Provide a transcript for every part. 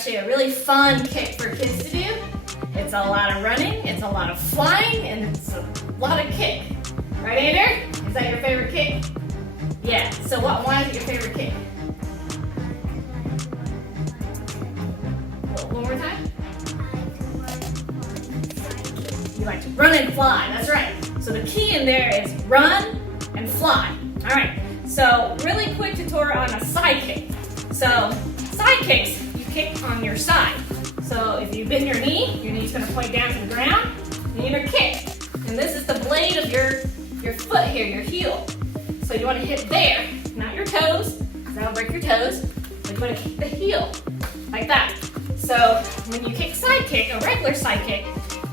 actually a really fun kick for kids to do. It's a lot of running, it's a lot of flying, and it's a lot of kick. Right, Andrew? Is that your favorite kick? Yeah, so why is it your favorite kick? One more time? You like to run and fly, that's right. So the key in there is run and fly. All right, so really quick tutorial on a side kick. So side kicks, you kick on your side. So if you bend your knee's gonna point down to the ground, and you're gonna kick. And this is the blade of your foot here, your heel. So you wanna hit there, not your toes, because that'll break your toes, but you wanna kick the heel, like that. So when you kick side kick, a regular side kick,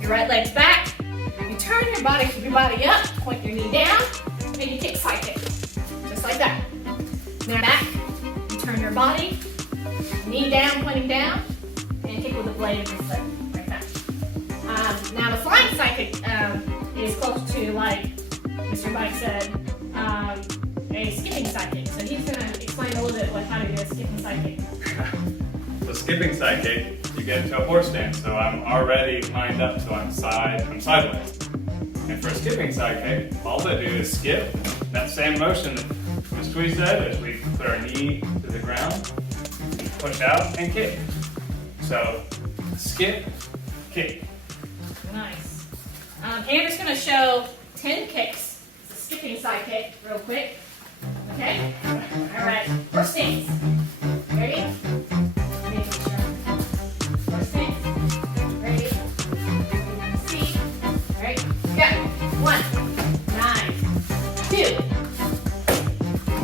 your right leg's back, you turn your body, keep your body up, point your knee down, and you kick side kick, just like that. Now back, you turn your body, knee down, pointing down, and kick with the blade of your foot, like that. Now the flying side kick is close to, like Mr. Mike said, a skipping side kick. So he's gonna explain a little bit how to do a skipping side kick. So skipping side kick, you get into a horse stance. So I'm already lined up, so I'm sideways. And for a skipping side kick, all they do is skip that same motion that Ms. Twee said, as we put our knee to the ground, push out, and kick. So skip, kick. Nice. Andrew's gonna show 10 kicks. It's a skipping side kick, real quick. Okay? All right. Horse stance. Ready? Making sure. Horse stance. Ready? See. All right. Go. 1, 9, 2,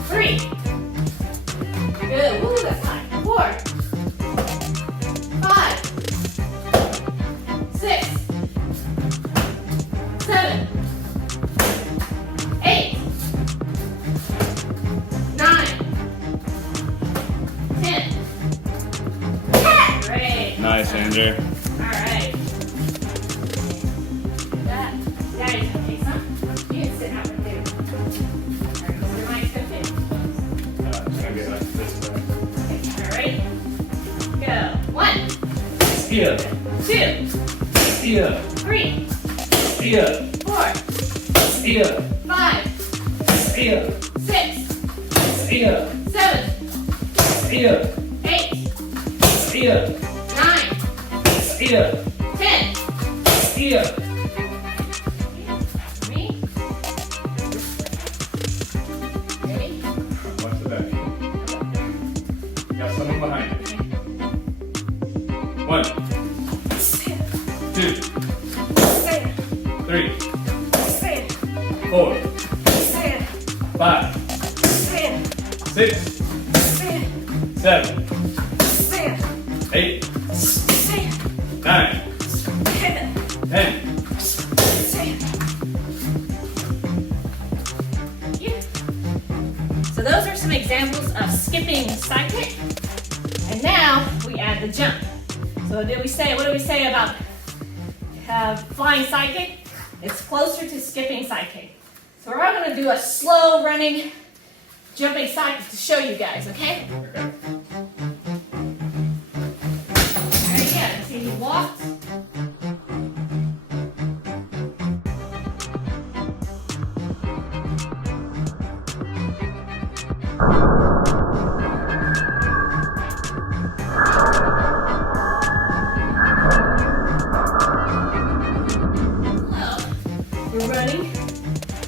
3. Good. Woo, that's high. 4, 5, 6, 7, 8, 9, 10. Great. Nice, Andrew. All right. That. Daddy's gonna take some. You can sit out with you. All right. Mr. Mike's gonna take. It's gonna be like this way. All right. Go. 1, Skip, 2, skip, 3, skip, 4, skip, 5, skip, 6, skip, 7, skip, 8, skip, 9, skip, 10. skip. Me? Ready? Watch the back. Got someone behind you. 1, 2, 3, 4, 5, 6, 7, 8, 9, 10. So those are some examples of skipping side kick. And now we add the jump. So what do we say about flying side kick? It's closer to skipping side kick. So we're all gonna do a slow running, jumping side kick to show you guys, okay? There you go. See, he walked.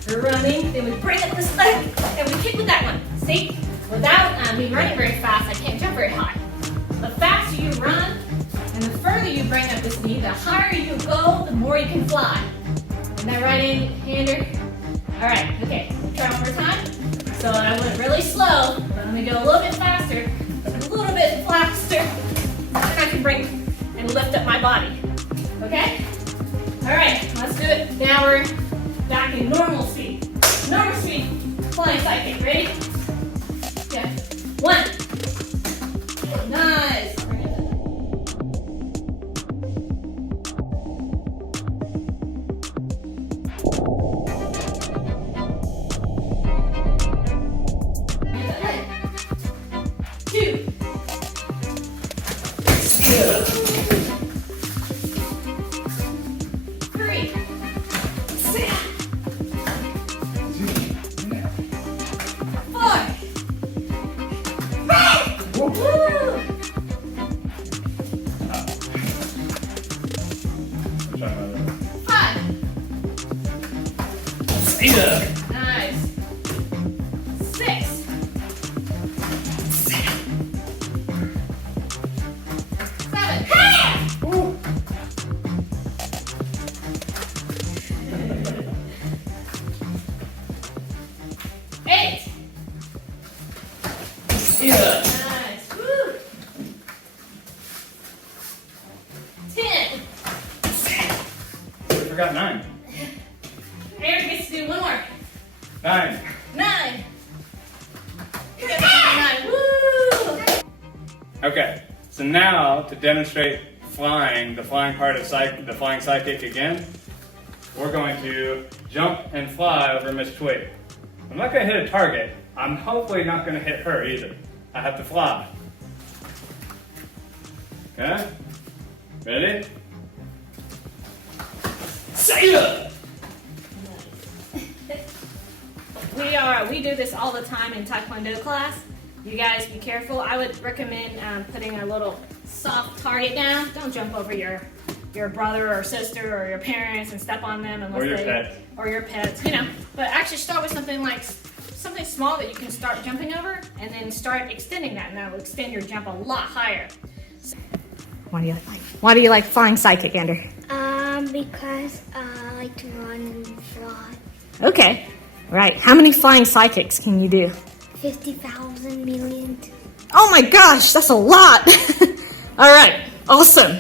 We're running, then we bring up this leg, and we kick with that one. See? Without me running very fast, I can't jump very high. The faster you run, and the further you bring up this knee, the higher you go, the more you can fly. Isn't that right, Andrew? All right, okay, try one more time. So I went really slow, but let me go a little bit faster, and I can bring and lift up my body. Okay? All right, let's do it. Now we're back in normal speed. Normal speed, flying side kick. Ready? Yeah. 1. Nice. Two. Nice. Woo. 10. We forgot 9. Aaron gets to do one more. 9. 9. You got 9. Woo! Okay, so now to demonstrate flying, the flying part of the flying sidekick again, we're going to jump and fly over Miss Tweet. I'm not going to hit a target. I'm hopefully not going to hit her either. I have to fly. Okay? Ready? Say We do this all the time in Tae Kwon Do class. You guys be careful. I would recommend putting a little soft target down. Don't jump over your brother or sister or your parents and step on them unless Or your pets. Or your pets, you know. But actually start with something small that you can start jumping over, and then start extending that, and that will extend your jump a lot higher. So, why do you like flying sidekick, Andrew? Because I like to run and fly. Okay. Right. How many flying sidekicks can you do? 50,000 million. Oh my gosh, that's a lot. All right. Awesome.